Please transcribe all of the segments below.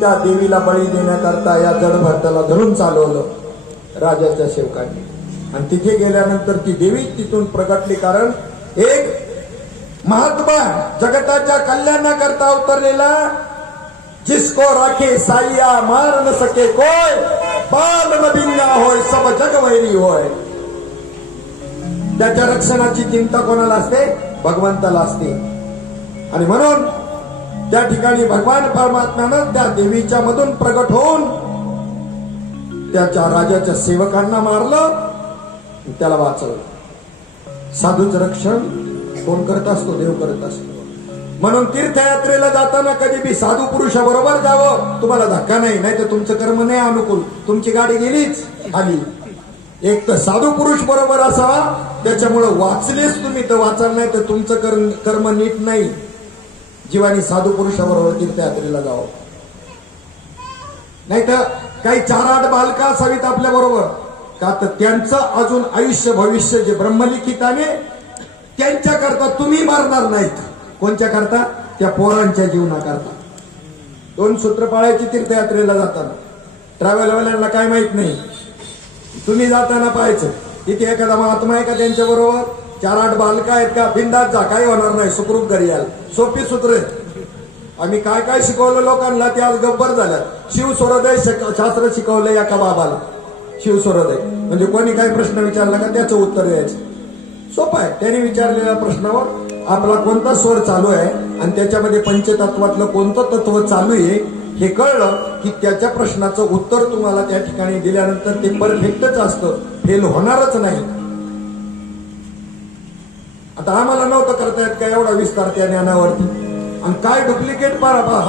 त्या देवीला बळी देण्याकरता या जडभरताला धरून चालवलं राजाच्या सेवकांनी. आणि तिथे गेल्यानंतर ती देवी तिथून प्रगटली. कारण एक महात्मा जगताच्या कल्याणाकरता अवतरलेला, जिसको राखे साइया मार न सके कोय, बाल न भिंगा होय सब जग वैरी होय. त्याच्या रक्षणाची चिंता कोणाला असते? भगवंताला असते. आणि म्हणून त्या ठिकाणी भगवान परमात्म्यानं त्या देवीच्या मधून प्रगट होऊन त्याच्या राजाच्या सेवकांना मारलं, त्याला वाचवलं. साधूचं रक्षण कोण करत असतो? देव करत असतो. म्हणून तीर्थयात्रेला जाताना कधी बी साधू पुरुषाबरोबर जावं. तुम्हाला धक्का नाही, नाही तर तुमचं कर्म नाही अनुकूल, तुमची गाडी गेलीच आली. एक तर साधू पुरुष बरोबर असावा, त्याच्यामुळं वाचलेच तुम्ही तर वाचाल, नाही तर तुमचं कर्म नीट नाही. जीवानी साधू पुरुषाबरोबर तीर्थयात्रेला जावं. नाही तर काही 4-8 बालका असावीत आपल्या बरोबर, का तर त्यांचं अजून आयुष्य भविष्य जे ब्रह्मलिखिताने त्यांच्याकरता तुम्ही मारणार नाहीत. कोणच्या करता? त्या पोरांच्या जीवनाकरता. 2 सूत्र पाळायची तीर्थयात्रेला जाताना ट्रॅव्हलवाल्यांना काय माहित नाही. तुम्ही जाताना पाहायचं तिथे एखादा महात्मा आहे का त्यांच्या बरोबर, 4-8 बालका आहेत का, बिंदात जा, काही होणार नाही, सुखरूप घरी याल. सोपी सूत्र. आम्ही काय काय शिकवलं लोकांना ते आज गब्बर झालं. शिवस्वरोदय शास्त्र शिकवलं एका बाबाला. शिवस्वरोदय म्हणजे कोणी काही प्रश्न विचारला का त्याचं उत्तर द्यायचं. सोपं आहे. त्यांनी विचारलेल्या प्रश्नावर आपला कोणता स्वर चालू आहे आणि त्याच्यामध्ये पंचतत्वातलं कोणतं तत्व चालू आहे हे कळलं की त्याच्या प्रश्नाचं उत्तर तुम्हाला त्या ठिकाणी दिल्यानंतर ते परफेक्टच असतं, फेल होणारच नाही. आता आम्हाला नव्हतं करता येत का एवढा विस्तार त्या ज्ञानावरती. आणि काय डुप्लिकेट पहा.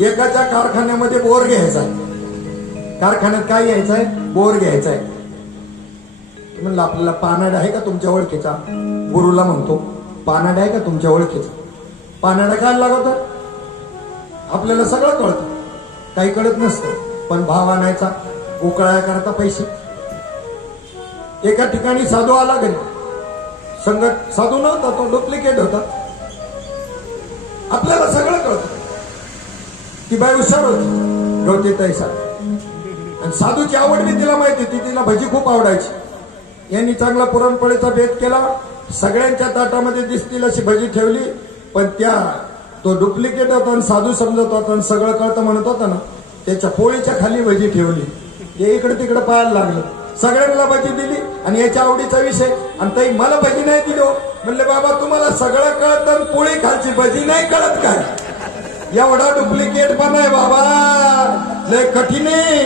एकाच्या कारखान्यामध्ये बोर घ्यायचा आहे. कारखान्यात काय घ्यायचं आहे? बोर घ्यायचा आहे. म्हणलं आपल्याला पानाडा आहे का तुमच्या ओळखीचा? गुरुला म्हणतो पानाडा आहे का तुमच्या ओळखीचा? पानाडा काय लागत? आपल्याला सगळं कळतं, काही कळत नसतं. पण भाव आणायचा, उकळाया करता पैसे. एका ठिकाणी साधू आला घरी. संगत साधू नव्हता, तो डुप्लिकेट होता. आपल्याला सगळं कळतं. ती बाई हुशार होती, गवती तैसा. आणि साधूची आवड बी तिला माहिती होती, तिला भजी खूप आवडायची. यांनी चांगला पुरणपोळीचा भेद केला. सगळ्यांच्या ताटामध्ये दिसतील अशी भजी ठेवली. पण तो डुप्लिकेट होता आणि साधू समजत होता आणि सगळं कळतं म्हणत होता ना, त्याच्या पोळीच्या खाली भजी ठेवली. हे इकडे तिकडे पाहायला लागलं. सगळ्यांना भजी दिली आणि याच्या आवडीचा विषय. आणि ताई मला भजी नाही दिली. म्हणले बाबा तुम्हाला सगळं कळतं आणि पोळी खालची भजी नाही कळत काय? एवढा डुप्लिकेट पण आहे बाबा, लय कठीण आहे.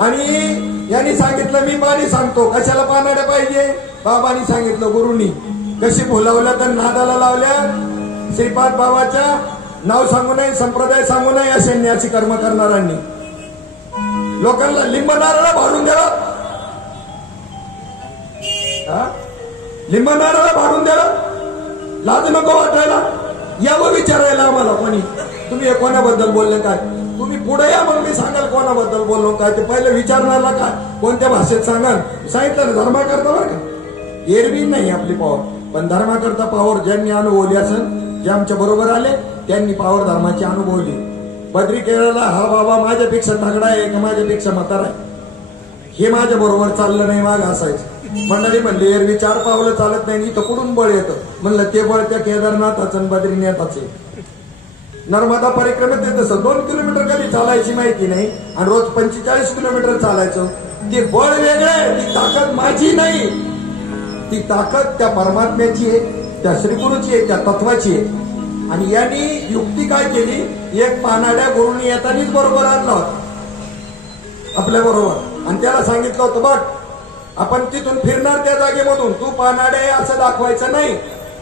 आणि यांनी सांगितलं मी पाणी सांगतो, कशाला पानाड्या पाहिजे? बाबांनी सांगितलं, गुरुंनी. कशी बोलावल्या तर नादाला लावल्या. श्रीपाद बाबाच्या नाव सांगू नये, संप्रदाय सांगू नये या सैन्याची कर्म करणाऱ्यांनी लोकांना लिंब नारळ भाडून द्यावा. लिंब नारळ भाडून द्यावा. लाज नको वाटायला. यावं विचारायला आम्हाला कोणी, तुम्ही हे कोणाबद्दल बोलले काय? तुम्ही पुढे या, मग मी सांगाल कोणाबद्दल बोललो काय. ते पहिले विचारणारला काय, कोणत्या भाषेत सांगाल. सांगितलं धर्माकरता बरं का, एरवी नाही आपली पावर. पण धर्माकरता पावर ज्यांनी अनुभवली असेल, जे आमच्या बरोबर आले त्यांनी पावर धर्माची अनुभवली. बद्री केरळला हा बाबा माझ्यापेक्षा तगडा आहे का माझ्यापेक्षा म्हातारा आहे हे माझ्या बरोबर चाललं नाही, माग असायचं. मंडळी म्हणली एरवी 4 पावलं चालत नाही, इथं कुठून बळ येतं? म्हणलं ते बळ त्या केदारनाथाचं आणि बद्रीनाथाचे. नर्मदा परिक्रमेत ते तसं 2 किलोमीटर कधी चालायची माहिती नाही आणि रोज 45 किलोमीटर चालायचं. ते बळ वेगळं आहे, ती ताकद माझी नाही. ती ताकद त्या परमात्म्याची आहे, त्या श्रीगुरूची आहे, त्या तत्वाची आहे. आणि यांनी युक्ती काय केली, एक पानाड्या गुरुनी येतानीच बरोबर आणला होता आपल्या बरोबर. आणि त्याला सांगितलं होतं बघ आपण तिथून फिरणार त्या जागेमधून, तू पानाड्या असं दाखवायचं नाही,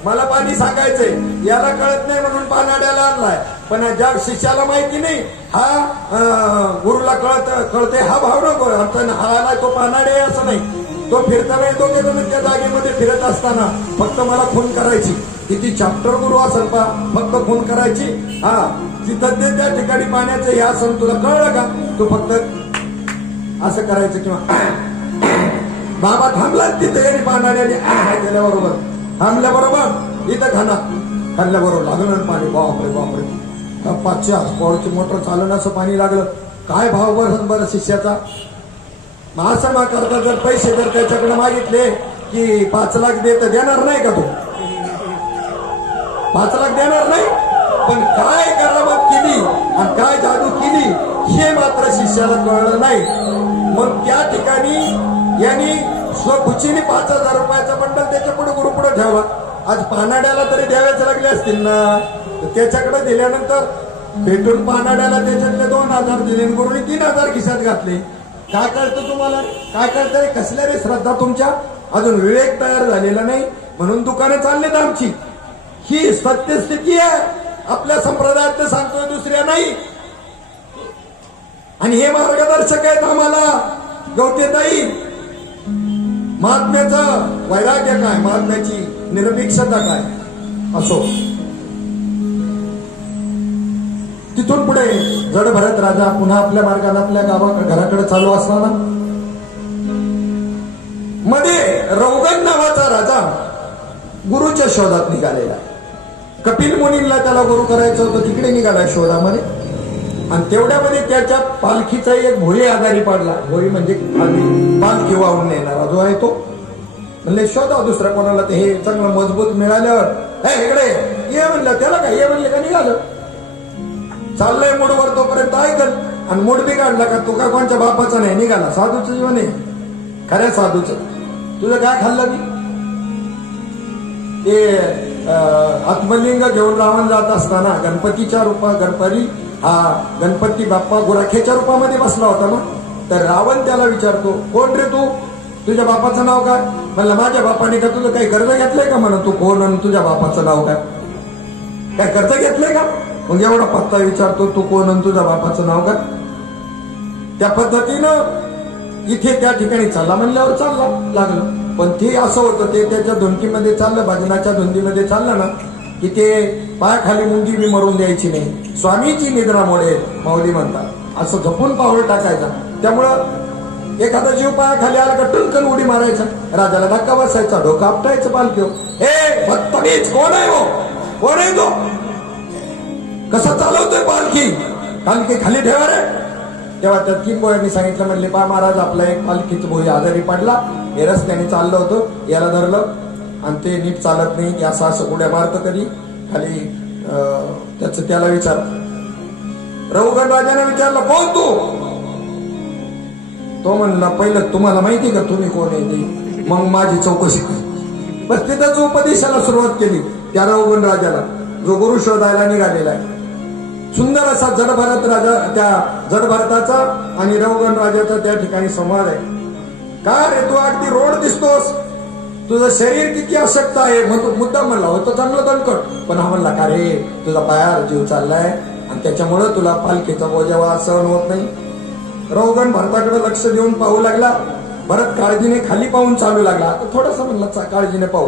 मला पाणी सांगायचंय. याला कळत नाही म्हणून पानाड्याला आणलाय. पण ज्या शिष्याला माहिती नाही, हा गुरुला कळते हा भाव नको, हा आलाय तो पानाडे असं नाही. तो फिरताना येतो त्या जागेमध्ये फिरत असताना फक्त मला खून करायची. किती चॅप्टर गुरु असेल पा, फक्त खून करायची. हा तिथं ते त्या ठिकाणी पाण्याचं हे असेल, तुला कळलं का? तू फक्त असं करायचं. किंवा बाबा थांबला तिथे पानाड्याने गेल्याबरोबर, थांबल्याबरोबर इथं खाल्ल्याबरोबर लागलं पाणी. बापरे बापरे, 500 हॉर्सपॉवरची मोटर चालणं असं पाणी लागलं. काय भाव बरं शिष्याचा. असं ना करता जर पैसे जर त्याच्याकडे मागितले की 5 लाख देत देणार नाही का? तू 5 लाख देणार नाही. पण काय करामत केली आणि काय जादू केली हे मात्र शिष्याला कळलं नाही. मग त्या ठिकाणी यांनी स्वखुशीने 5,000 रुपयाचा बंडल त्याच्या पुढे गुरु पुढे ठेवला. आज पानाड्याला तरी द्यावेच लागले असतील ना, त्याच्याकडे दिल्यानंतर भेटून पानाड्याला त्याच्यातले 2,000 दिले, गुरुनी 3,000 खिशात घातले. काय कळतं तुम्हाला? काय कळतं? कसल्या रे श्रद्धा तुमच्या? अजून विवेक तयार झालेला नाही म्हणून दुकाने चाललेत आमची. ही सत्यस्थिती आहे. आपल्या संप्रदायात सांगतोय, दुसऱ्या नाही. आणि हे मार्गदर्शक आहेत आम्हाला. गवतेताई, महात्म्याचं वैराग्य काय, महात्म्याची निरपेक्षता काय असो. तिथून पुढे जड भरत राजा पुन्हा आपल्या मार्गाने आपल्या घराकडे चालू असताना मध्ये रौगण नावाचा राजा गुरुच्या शोधात निघालेला. कपिल मुनींना त्याला गुरु करायचं होतं, तिकडे निघाला शोधामध्ये. आणि तेवढ्यामध्ये त्याच्या पालखीचा एक भोई आजारी पडला. भोई म्हणजे पालखी वाहून नेणारा जो आहे तो. म्हणले शोधा दुसऱ्या कोणाला, ते हे चांगलं मजबूत मिळाल्यावर इकडे ये म्हणलं. त्याला काय ये म्हणले का निघालं. चाललंय मूडवर, तोपर्यंत ऐकल आणि मूड बिघडला का तुका कोणच्या बापाचा नाही, निघाला. साधूचं जीवन आहे, खऱ्या साधूचं. तुझं काय खाल्लं मी ते आत्मलिंग घेऊन रावण जात असताना गणपतीच्या रूपात, गणपती बाप्पा गुराख्याच्या रूपामध्ये बसला होता ना. तर रावण त्याला विचारतो, कोण रे तू, तुझ्या बापाचं नाव काय. म्हणलं माझ्या बापाने का तुझं काही कर्ज घेतलंय का. म्हणा तू कोण आणि तुझ्या बापाचं नाव काय कर्ज घेतलंय का. मग एवढा पत्ता विचारतो, तू कोण आणि तुझ्या बापाचं नाव काय. त्या पद्धतीनं इथे त्या ठिकाणी चालला म्हणल्यावर चालला लागलं. पण ते असं होतं, ते त्याच्या धुंदीमध्ये चाललं, भजनाच्या धुंदीमध्ये चाललं ना की ते पायाखाली मुंगी बी मरून द्यायची नाही. स्वामीची निद्रा मोडे माऊली म्हणतात, असं झपून पाऊल टाकायचा. त्यामुळं एखादा जीव पायाखाली आला का टुलकन उडी मारायचा, राजाला धक्का बसायचा, डोकं आपटायचं पालखी. हे बदतमीज कोण आहे हो, कोण आहे तो, कसा चालवतोय पालखी, पालखी खाली ठेवा रे. तेव्हा त्या किंबोयांनी सांगितलं, म्हणले पा महाराज आपला एक पालखीचं भोई आजारी पडला, हे रस्त्याने चाललं होतं, याला धरलं आणि ते नीट चालत नाही, या असं उड्या मारतं कधी खाली. त्याला विचार. रौगण राजाने विचारलं, कोण तू. तो म्हणला, पहिलं तुम्हाला माहिती का तुम्ही कोण आहे ते, मग माझी चौकशी कर. बस तिथंच उपदेशाला सुरुवात केली त्या रौगण राजाला, जो गुरु शोधायला निघालेला आहे. सुंदर असा जडभरत राजा, त्या जडभरताचा आणि रौगण राजाचा त्या ठिकाणी संवाद आहे. का रे तू अगदी रोड दिसतोस, तुझं शरीर किती अशक्त आहे. मुद्दा म्हणला होतं चांगलं दणकट, पण हा म्हणला का रे तुझा पायावर जीव चाललाय आणि त्याच्यामुळे तुला पालखीचा बोजावा सहन होत नाही. रौगण भरताकडे लक्ष देऊन पाहू लागला. भरत काळजीने खाली पाहून चालू लागला. आता थोडस म्हणलं काळजीने पाहू,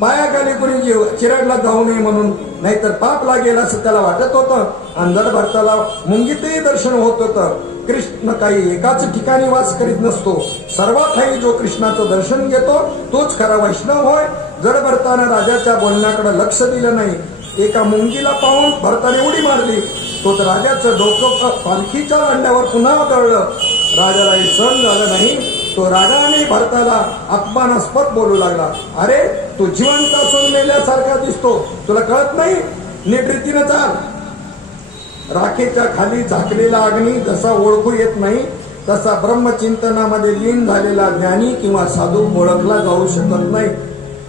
पायाखाली कोणी जीव चिरडला जाऊ नये म्हणून, नाहीतर पाप लागेल असं त्याला वाटत होतं. आणि जड भरताला मुंगीतही दर्शन होत होतं. कृष्ण काही एकाच ठिकाणी वास करीत नसतो, सर्वाठाई जो कृष्णाचं दर्शन घेतो तोच खरा वैष्णव होय. जड भरतानं राजाच्या बोलण्याकडे लक्ष दिलं नाही. एका मुंगीला पाहून भरताने उडी मारली. तो तर राजाचं डोकं पालखीच्या दांड्यावर पुन्हा कळलं. राजालाही सहन झालं नाही. तो रागाने भरताला अपमानास्पद बोलू लागला, अरे तू जिवंत असून मेल्यासारखा दिसतो, तुला कळत नाही, नीट रीतीनं चाल. राखेच्या खाली झाकलेला अग्नी जसा ओळखू येत नाही, तसा ब्रह्मचिंतनामध्ये लीन झालेला ज्ञानी किंवा साधू ओळखला जाऊ शकत नाही.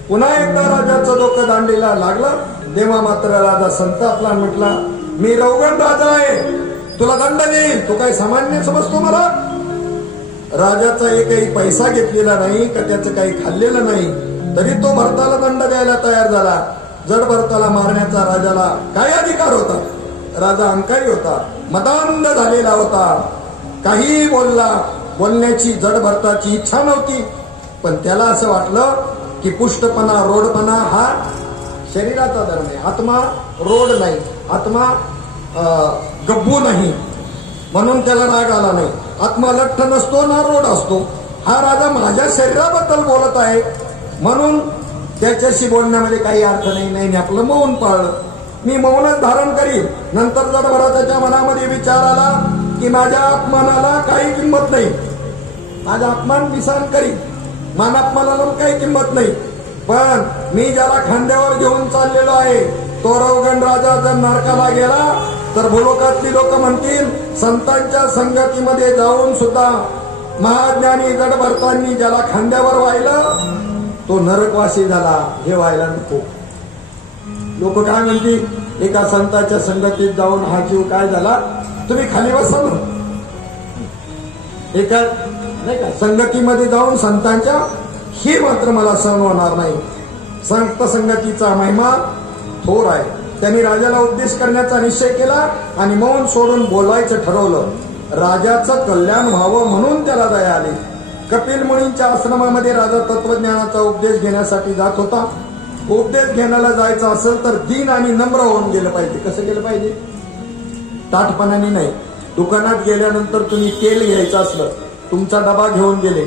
पुन्हा एकदा राजाचं डोकं दांडीला लागलं. तेव्हा मात्र राजा संतापला, म्हटला, मी रौगण राजा आहे, तुला दंड देईल, तू काही सामान्य समजतो मला. राजाचा एकही पैसा घेतलेला नाही का त्याचं काही खाल्लेलं नाही, तरी तो भरताला दंड द्यायला तयार झाला. जड भरताला मारण्याचा राजाला काय अधिकार होता. राजा अहंकारी होता, मदांध झालेला होता, काही बोलण्याची जड भरताची इच्छा नव्हती. पण त्याला असं वाटलं की पुष्टपणा, रोडपणा हा शरीराचा धर्म आहे. आत्मा रोड नाही, आत्मा गब्बू नाही, म्हणून त्याला राग आला नाही. आत्मा लठ्ठ नसतो ना रोड असतो. हा राजा माझ्या शरीराबद्दल बोलत आहे म्हणून त्याच्याशी बोलण्यामध्ये काही अर्थ नाही. आपलं मौन पाळलं. मी मौनच धारण करीन. नंतर जर भरताच्या मनामध्ये विचार आला की माझ्या अपमानाला काही किंमत नाही, माझा अपमान मी सहन करीन, मानापमानाला काही किंमत नाही. पण मी ज्याला खांद्यावर घेऊन चाललेलो आहे तो रौगण राजा जर नरकाला गेला तर भूलोकातली लोक म्हणतील, संतांच्या संगतीमध्ये जाऊन सुद्धा महाज्ञानी जड भरतांनी ज्याला खांद्यावर वाहिलं तो नरकवासी झाला, हे व्हायला नको. लोक काय म्हणतील, एका संतांच्या संगतीत जाऊन हा जीव काय झाला, तुम्ही खाली बसा ना. एका नाही का संगतीमध्ये जाऊन संतांच्या, हे मात्र मला सहन होणार नाही. संत संगतीचा महिमा थोर आहे. त्यांनी राजाला उपदेश करण्याचा निश्चय केला आणि मौन सोडून बोलायचं ठरवलं. राजाचं कल्याण व्हावं म्हणून त्याला दया आली. कपिल मुनींच्या आश्रमामध्ये राजा तत्वज्ञानाचा उपदेश घेण्यासाठी जात होता. उपदेश घेण्याला जायचं असेल तर दीन आणि नम्र होऊन गेलं पाहिजे. कसं गेलं पाहिजे, ताठपणाने नाही. दुकानात गेल्यानंतर तुम्ही तेल घ्यायचं असलं, तुमचा डबा घेऊन गेले,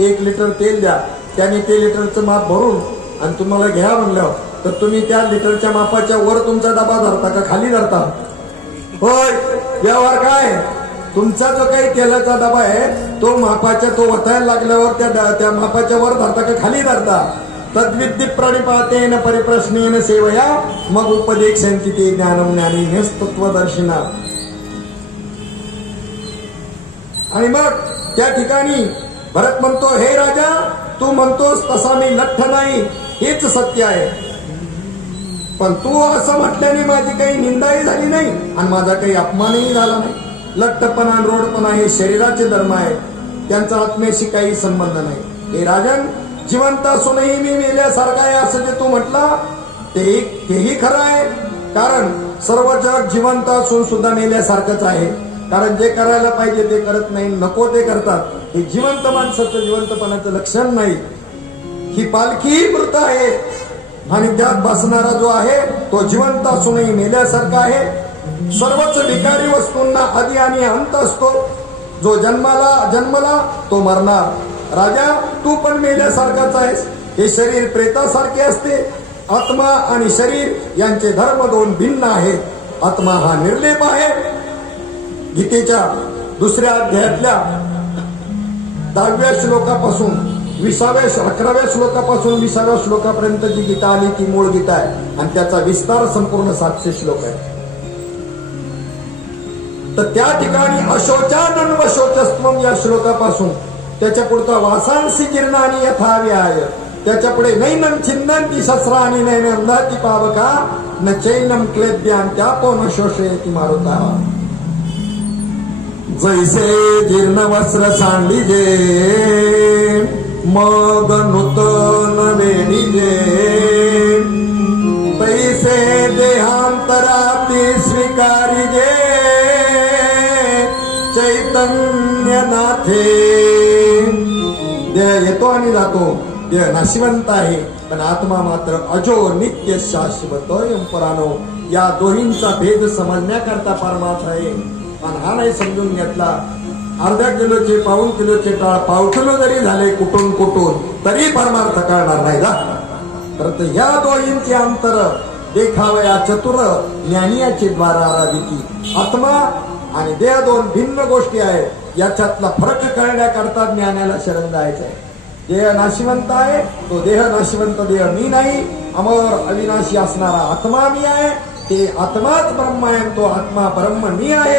1 लिटर तेल द्या, त्याने ते लिटरचं माप भरून आणि तुम्हाला घ्या म्हणलं तर तुम्ही त्या लिटरच्या मापाच्या वर तुमचा डबा धरता का खाली धरता? होय, व्यवहार काय? तुमचा जो काही तेलाचा डबा आहे तो मापाच्या तो वतायला लागल्यावर त्या मापाच्या वर धरता का खाली धरता? तद्विद्य प्रणिपातेन परिप्रश्नेन सेवया मग उपदेक्षन्ति ते ज्ञानम ज्ञानी तत्वदर्शिना. आणि मग त्या ठिकाणी भरत म्हणतो, हे राजा, तू म्हणतोस तसा मी लठ्ठ नाही, हेच सत्य आहे. पण तू असं म्हटल्याने माझी काही निंदाही झाली नाही आणि माझा काही अपमानही झाला नाही. लठ्ठपणा आणि रोडपणा हे शरीराचे धर्म आहे, त्यांचा आत्म्याशी काही संबंध नाही. हे राजन, जिवंत असूनही मी मेल्यासारखा आहे असं जे तू म्हटला तेही खरं आहे. कारण सर्व जग जिवंत असून सुद्धा मेल्यासारखंच आहे. कारण जे करायला पाहिजे ते करत नाही, नको ते करतात. हे जिवंत माणसाचं जिवंतपणाचं लक्षण नाही. ही पालखी मृत आहे आणि त्यात बसणारा जो आहे तो जिवंत असूनही मेल्यासारखा आहे. सर्वच विकारी वस्तूंना आदी आणि अंत असतो. जो जन्मला तो मरणार. राजा, तू पण मेल्यासारखाच आहेस. हे शरीर प्रेतासारखे असते. आत्मा आणि शरीर यांचे धर्म दोन भिन्न आहेत. आत्मा हा निर्लेप आहे. गीतेच्या 2ऱ्या अध्यायातल्या 10व्या श्लोकापासून 11व्या श्लोकापासून 20व्या श्लोकापर्यंत जी गीता आली ती मूळ गीता आहे आणि त्याचा विस्तार संपूर्ण 700 श्लोक आहे. तर त्या ठिकाणी अशोचानन व शोचस्त्वम या श्लोकापासून त्याच्या पुढचा वासांसी जीर्णानी यथाव्याय, त्याच्या पुढे नैनम छिन्नंती शस्त्रानी नैनंदाती पावका न चैनम क्लेद्यान त्यापो न शोषयति मारुता. जैसे जीर्ण वस्त्र सांडीजे मग नूतन वेणीजे, तैसे देहांतराती स्वीकारिजे चैतन्यनाथे. देह येतो आणि जातो, देह नाशिवंत आहे, पण आत्मा मात्र अजो नित्य शाश्वत परानो. या दोहींचा भेद समजण्याकरता परमार्थ आहे. पण हा नाही समजून घेतला. अर्ध्या किलोचे पाऊण किलोचे टाळ पाव किलो जरी झाले कुठून तरी परमार्थ कळणार नाही का? तर ह्या दोहींचे अंतर देखावया चतुर ज्ञानियाचे द्वारा आराधिती. आत्मा आणि देह दोन भिन्न गोष्टी आहेत. याच्यातला फरक कळण्याकरता ज्ञानाला शरण जायचं आहे. देह नाशिवंत आहे, तो देह नाशिवंत देह मी नाही. अमर अविनाशी असणारा आत्मा मी आहे. ते आत्माच ब्रह्म आहे, तो आत्मा ब्रह्म मी आहे.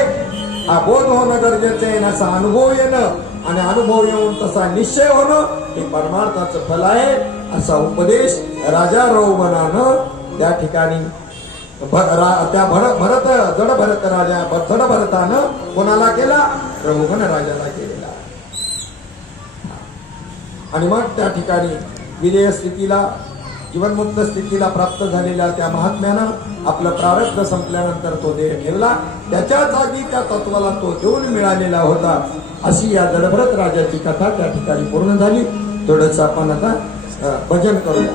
हा बोध होणं गरजेचं आहे. असा अनुभव येणं आणि अनुभव येऊन तसा निश्चय होणं हे परमार्थाचं फल आहे. असा उपदेश राजा रौवनानं त्या ठिकाणी त्या जड भरतानं कोणाला केला? रौवन राजाला केलेला. आणि मग त्या ठिकाणी विलेय स्थितीला, जीवनमुक्त स्थितीला प्राप्त झालेल्या त्या महात्म्यानं आपलं प्रारब्ध संपल्यानंतर तो देह ठेवला. त्याच्या जागी त्या तत्वाला तो देऊन मिळालेला होता. अशी या जडभरत राजाची कथा त्या ठिकाणी पूर्ण झाली. थोडंसं आपण आता भजन करूया.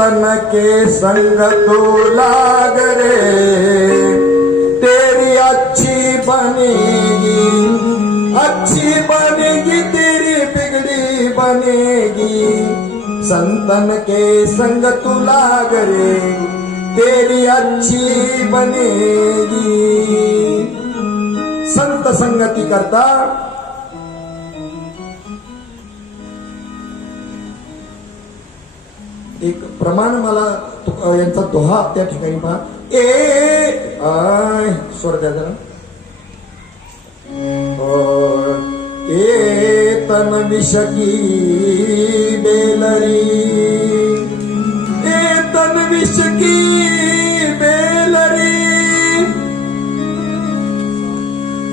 संतन के संग तू लाग रे, तेरी अच्छी बनेगी तेरी बिगड़ी बनेगी। संतन के संग तू लाग रे, तेरी अच्छी बनेगी। संत संगती करता एक प्रमाण मला यांचा दोहा त्या ठिकाणी पहा। स्वर द्या जरा। तन विषकी बेलरी, तन विषकी बेलरी,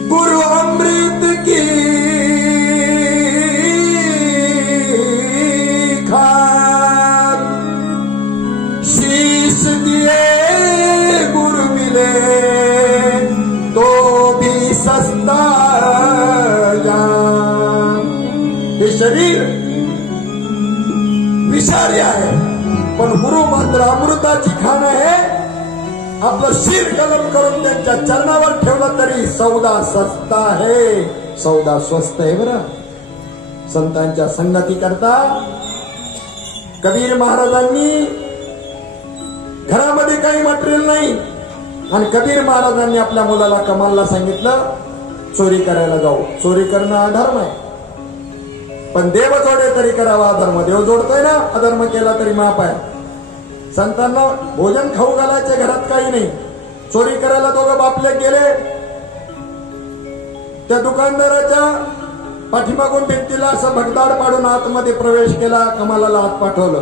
गुरु अमृत की खान, शीश दिए गुरु मिले तो भी सस्ता जान। हे शरीर विषारी आहे, पण गुरु मात्र अमृताची खाण आहे। आपलं शिर कलम करून त्यांच्या चरणावर ठेवलं तरी सौदा सस्ता आहे, सौदा स्वस्त आहे बरं। संतांच्या संगती करता कबीर महाराजांनी घरामध्ये काही मटेरियल नाही आणि कबीर महाराजांनी आपल्या मुलाला कमालला सांगितलं चोरी करायला जाऊ। चोरी करणं अधर्म आहे, पण देव जोडे तरी करावा अधर्म। देव जोडतोय ना, अधर्म केला तरी माफ आहे। संतांना भोजन खाऊ घालायचे घरात काही नाही, चोरी करायला दोघं बापले गेले। त्या दुकानदाराच्या पाठीमागून भिंतीला असं भगदाड पाडून आतमध्ये प्रवेश केला, कमालाला हात पाठवलं।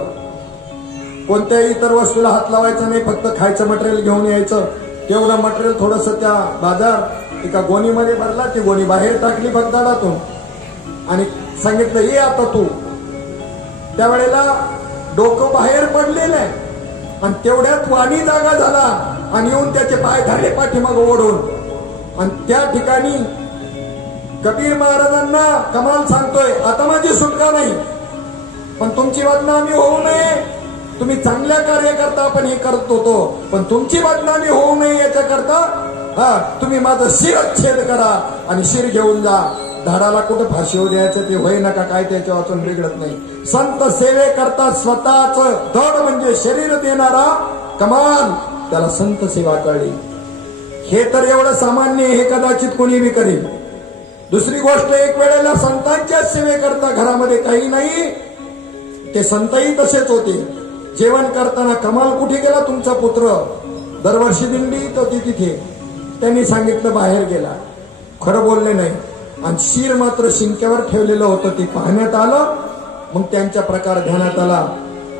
कोणत्याही इतर वस्तूला हात लावायचा नाही, फक्त खायचं मटेरियल घेऊन यायचं। तेवढं मटेरियल थोडस त्या बाजार एका गोणीमध्ये भरला, ती गोणी बाहेर टाकली भगदाडातून आणि सांगितलं ये आता तू। त्यावेळेला डोकं बाहेर पडलेलं आहे आणि तेवढ्यात वाणी जागा झाला आणि येऊन त्याचे पाय धरले पाठीमाग ओढून। आणि त्या ठिकाणी कबीर महाराजांना कमाल सांगतोय आता माझी सुटका नाही, पण तुमची बदनामी होऊ नये। तुम्ही चांगल्या कार्य करता, आपण हे करत होतो, पण तुमची बदनामी होऊ नये याच्याकरता तुम्ही माझं शिरच्छेद करा आणि शिर घेऊन जा। धाडाला कुठं फाशी होऊ द्यायचं ते होई नका, काय त्याच्या वाचून बिघडत नाही। संत सेवे करता स्वतःच धड म्हणजे शरीर देणारा कमाल, त्याला संत सेवा कळली। हे तर एवढं सामान्य, हे कदाचित कोणी बी करेल। दुसरी गोष्ट, एक वेळेला संतांच्या सेवे करता घरामध्ये काही नाही, ते संतही तसेच होते। जेवण करताना कमाल कुठे गेला तुमचा पुत्र? दरवर्षी दिंडी तो तिथे, त्यांनी सांगितलं बाहेर गेला, खरं बोलले नाही आणि शिर मात्र शिंक्यावर ठेवलेलं होतं, ते पाहण्यात आलं। मग त्यांच्या प्रकार ध्यानात आला,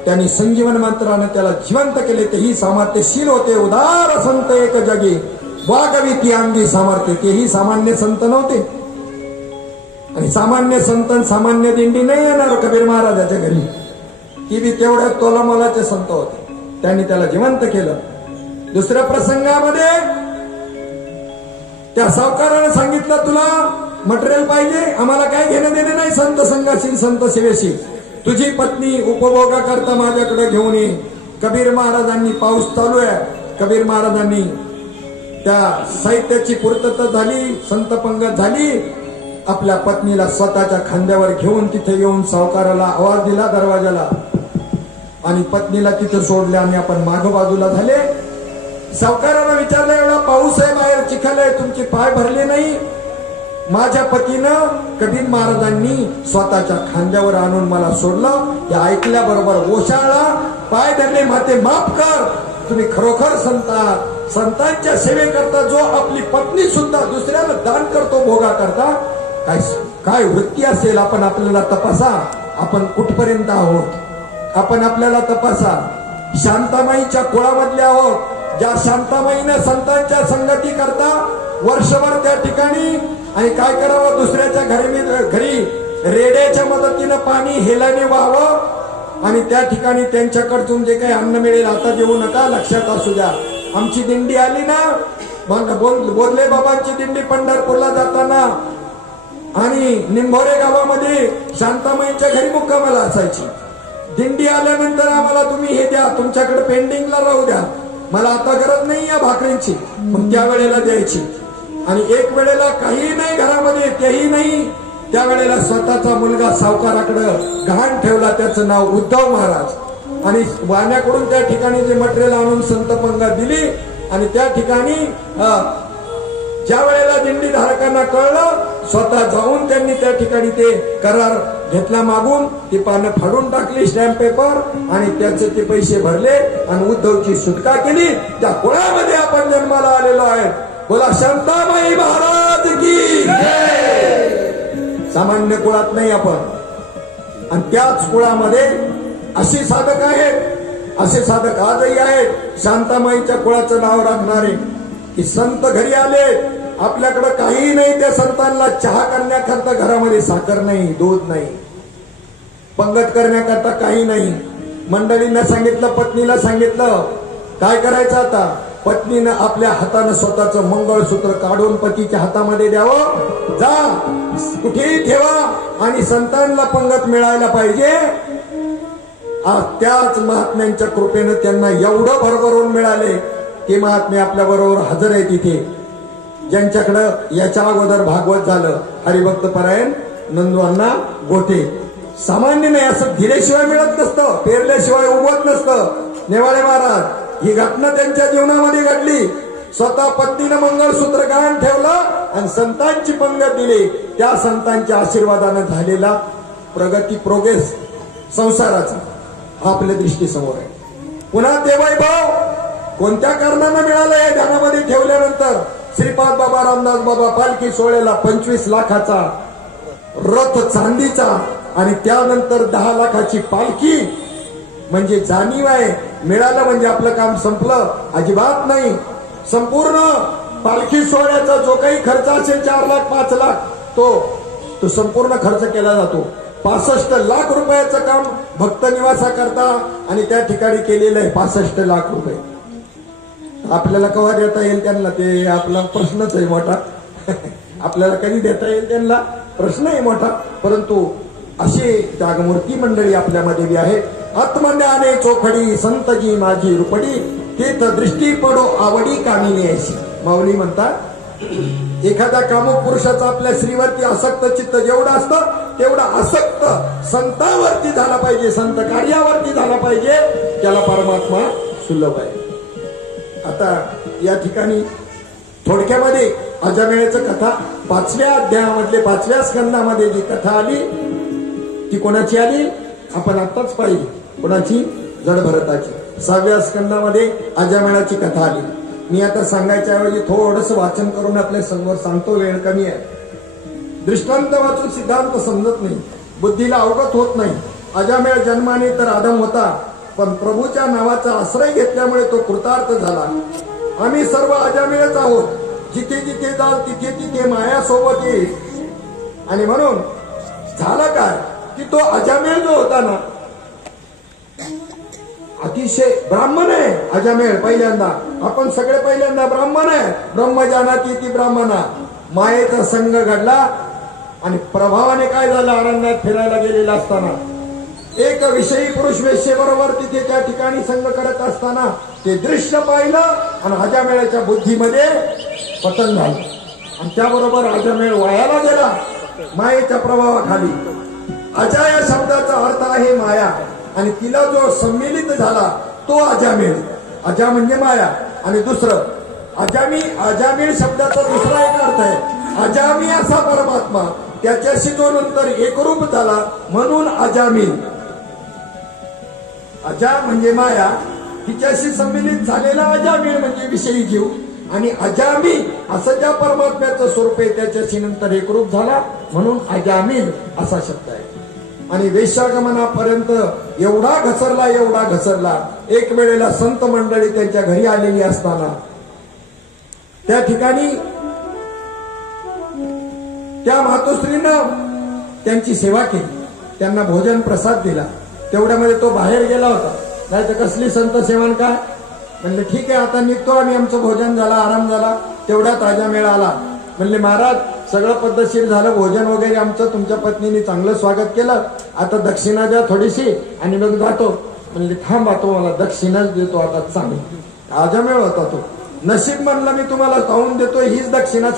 त्यांनी संजीवन मंत्राने त्याला जिवंत केले। तेही सामर्थ्य शील होते, उदार संत एक जगी वागवी ती अंगी सामर्थ्य। तेही सामान्य संत नव्हते आणि सामान्य संत सामान्य दिंडी नाही येणार कबीर महाराजाच्या घरी, ती बी तेवढ्या तोलामोलाचे संत होते। त्यांनी त्याला जिवंत केलं। दुसऱ्या प्रसंगामध्ये त्या सावकाराने सांगितलं तुला मटेरियल पाहिजे, आम्हाला काय घेणं देणं नाही संत संघाशी संत सेवेशी, तुझी पत्नी उपभोगा करता माझ्याकडे घेऊन ये। कबीर महाराजांनी, पाऊस चालू आहे, कबीर महाराजांनी त्या साहित्याची पूर्तता झाली, संत पंगत झाली, आपल्या पत्नीला स्वतःच्या खांद्यावर घेऊन तिथे येऊन सावकाराला आवाज दिला दरवाजाला आणि पत्नीला तिथे सोडले आणि आपण माग बाजूला झाले। सावकाराला विचारलं एवढा पाऊस आहे, बाहेर चिखल आहे, तुमचे पाय भरले नाही? माझ्या पतीनं कबीर महाराजांनी स्वतःच्या खांद्यावर आणून मला सोडलं। हे ऐकल्याबरोबर ओशाळा, पाय धरले, माते माफ कर, तुम्ही खरोखर संत आहात। संतांच्या सेवेकरता जो आपली पत्नी सुद्धा दुसऱ्याला दान करतो भोगा करता, काय वृत्ती असेल आपण आपल्याला तपासा, आपण कुठपर्यंत आहोत, आपण आपल्याला तपासा। शांतामाईच्या कुळामधले आहोत, ज्या शांतामाईनं संतांच्या संगती करता वर्षभर त्या ठिकाणी आणि काय करावं, दुसऱ्याच्या घरी रेड्याच्या मदतीनं पाणी हेलाने व्हावं आणि त्या ठिकाणी त्यांच्याकडून जे काही अन्न मिळेल आता देऊ नका, लक्षात असू द्या। आमची दिंडी आली ना, बोधले बाबांची दिंडी पंढरपूरला जाताना आणि निंभोरे गावामध्ये शांतामाईच्या घरी मुक्कामाला असायची। दिंडी आल्यानंतर आम्हाला तुम्ही हे द्या, तुमच्याकडे पेंडिंगला राहू द्या, मला आता गरज नाही या भाकरींची. मग त्यावेळेला द्यायची. आणि एक वेळेला काही नाही घरामध्ये, तेही नाही, त्यावेळेला स्वतःचा मुलगा सावकाराकडं गहाण ठेवला, त्याचं नाव उद्धव महाराज. आणि वाण्याकडून त्या ठिकाणी जे मटेरियल आणून संत पंगत दिली. आणि त्या ठिकाणी ज्या वेळेला दिंडी धारकांना कळलं, स्वतः जाऊन त्यांनी त्या ठिकाणी ते करार घेतला मागून, ती पानं फाडून टाकली, स्टॅम्प पेपर, आणि त्याचे ते पैसे भरले आणि उद्धवची सुटका केली. त्या कुळामध्ये आपण जन्माला आलेलो आहे. बोला शांताबाई महाराज की जय. सामान्य कुळात नाही आपण. आणि त्याच कुळामध्ये अशी साधक आहेत, असे साधक आजही आहेत, शांताबाईच्या कुळाचं नाव राखणारे, की संत घरी आले, आपल्याकडे काही नाही, त्या संतांना चहा करण्याकरता घरामध्ये साखर नाही, दूध नाही, पंगत करण्याकरता काही नाही. मंडळींना सांगितलं, पत्नीला सांगितलं, काय करायचं आता? पत्नीनं आपल्या हातानं स्वतःचं मंगळसूत्र काढून पतीच्या हातामध्ये द्यावं, जा कुठेही ठेवा आणि संतांना पंगत मिळायला पाहिजे. त्याच महात्म्यांच्या कृपेनं त्यांना एवढं भरभरून मिळाले की महात्मे आपल्या बरोबर हजर आहे तिथे. ज्यांच्याकडं याच्या अगोदर भागवत झालं, हरिभक्त परायण नंदू अण्णा गोटे, सामान्य नाही, असं दिल्याशिवाय मिळत नसतं, पेरल्याशिवाय उगवत नसतं. नेवाळे महाराज, ही घटना त्यांच्या जीवनामध्ये घडली. स्वतः पत्नीनं मंगळसूत्र गहाण ठेवलं आणि संतांची पंगत दिली. त्या संतांच्या आशीर्वादानं झालेला प्रगती, प्रोग्रेस संसाराचा आपल्या दृष्टीसमोर आहे. पुन्हा ते वैभव कोणत्या कारणानं मिळालं हे ध्यानामध्ये ठेवल्यानंतर, श्रीपाद बाबा रामदास बाबा पालखी सोहळ्याला 25 लाखाचा रथ चांदीचा आणि त्यानंतर 10 लाखाची पालखी, म्हणजे जाणीव आहे. मिळालं म्हणजे आपलं काम संपलं? अजिबात नाही. संपूर्ण पालखी सोहळ्याचा जो काही खर्च असेल 4 लाख 5 लाख, तो संपूर्ण खर्च केला जातो. 65 लाख रुपयाचं काम भक्त निवासा करता आणि त्या ठिकाणी केलेलं आहे 65 लाख रुपये. आपल्याला केव्हा देता येईल त्यांना, ते आपला प्रश्नच आहे मोठा. आपल्याला कधी देता येईल त्यांना प्रश्न आहे मोठा. परंतु असे जागमूर्ती मंडळी आपल्यामध्ये बी आहेत. आत्मज्ञाने चोखडी संतजी माझी रुपडी, तीर्थ दृष्टी पडो आवडी कामिनी ऐशी. माऊली म्हणतात, एखाद्या कामुक पुरुषाचा आपल्या स्त्रीवरती आसक्त चित्त जेवढं असतं तेवढा आसक्त संतांवरती झाला पाहिजे, संत कार्यावरती झाला पाहिजे, त्याला परमात्मा सुलभ आहे. आता या ठिकाणी थोडक्यामध्ये अजामेळ्याची कथा 5व्या अध्यायामधले 5व्या स्कंदामध्ये जी कथा आली ती कोणाची आली आपण आत्ताच पाहिली. कोणाची? जडभरताची. 6व्या स्कंदामध्ये अजामेळाची कथा आली. मी आता सांगायच्या ऐवजी थोडस वाचन करून आपल्या समोर सांगतो, वेळ कमी आहे. दृष्टांत वाचून सिद्धांत समजत नाही, बुद्धीला अवगत होत नाही. अजामेळ जन्माने तर आदम होता, पण प्रभूच्या नावाचा आश्रय घेतल्यामुळे तो कृतार्थ झाला. आम्ही सर्व अजामेळच आहोत. जिथे जिथे जाल तिथे तिथे माया सोबत येईल. आणि म्हणून झालं काय की तो अजामेळ जो होता ना, अतिशय ब्राह्मण आहे अजामेळ. पहिल्यांदा आपण सगळे पहिल्यांदा ब्राह्मण आहे. ब्रह्मजानाती ती ब्राह्मणा. मायेचा संग घडला आणि प्रभावाने काय झालं, अरण्यात फिरायला गेलेला असताना एक विषयी पुरुष वेश्ये बरोबर तिथे त्या ठिकाणी संग करत असताना ते दृश्य पाहिलं आणि अजामेळाच्या बुद्धीमध्ये पतन झालं आणि त्याबरोबर अजामेळ वायाला गेला मायेच्या प्रभावाखाली. अजा या शब्दाचा अर्थ आहे माया आणि तिला जो सम्मिलित झाला तो अजामेळ. अजा म्हणजे माया आणि दुसरं अजामी. अजामेळ शब्दाचा दुसरा एक अर्थ आहे अजामी असा परमात्मा, त्याच्याशी जो नंतर एकरूप झाला म्हणून अजामी. अजा म्हणजे माया, तिच्याशी सम्मिलित झालेला अजामेळ म्हणजे विषयी जीव. आणि अजामी असं ज्या परमात्म्याचं स्वरूप आहे त्याच्याशी नंतर एकरूप झाला म्हणून अजामील असा शब्द आहे. आणि वेश्यागमनापर्यंत एवढा घसरला. एक वेळेला संत मंडळी त्यांच्या घरी आलेली असताना त्या ठिकाणी त्या मातोश्रीनं त्यांची सेवा केली, त्यांना भोजन प्रसाद दिला. तेवढ्यामध्ये तो बाहेर गेला होता. नाही तर कसली संत सेवन काय. म्हणले ठीक आहे आता निघतो आम्ही, आमचं भोजन झाला, आराम झाला. तेवढ्यात अजामेळ आला. म्हणले महाराज सगळं पद्धतशीर झालं, भोजन वगैरे आमचं तुमच्या पत्नीने चांगलं स्वागत केलं. आता दक्षिणा द्या थोडीशी आणि मग जातो. म्हणजे थांबा, तो मला दक्षिणाच देतो आता चांगली. आजमेळ होता तो. नशीब म्हणलं मी तुम्हाला खाऊन देतो, हीच दक्षिणा